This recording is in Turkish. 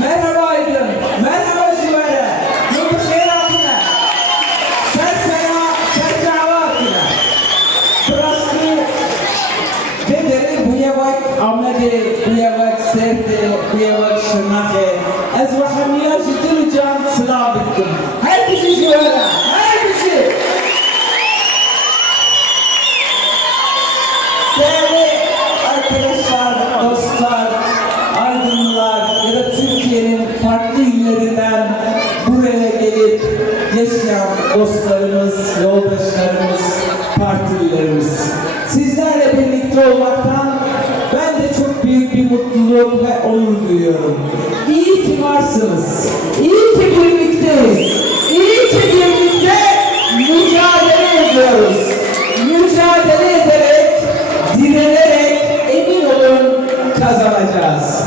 Merhaba Aydın. Merhaba Zübeyre. Yıldız Seyratine. Sersera, Sercavatine. Burası Bederi bujevak Ahmedi, bujevak Serdi, bujevak Şırnak'e. Ez vahamiya ciddi can sınav bittim. Her kişi illerinden buraya gelip yaşayan dostlarımız, yoldaşlarımız, partililerimiz. Sizlerle birlikte olmaktan ben de çok büyük bir mutluluk ve onur duyuyorum. İyi ki varsınız. İyi ki birlikteyiz. İyi ki birlikte mücadele ediyoruz. Mücadele ederek, direnerek emin olun kazanacağız.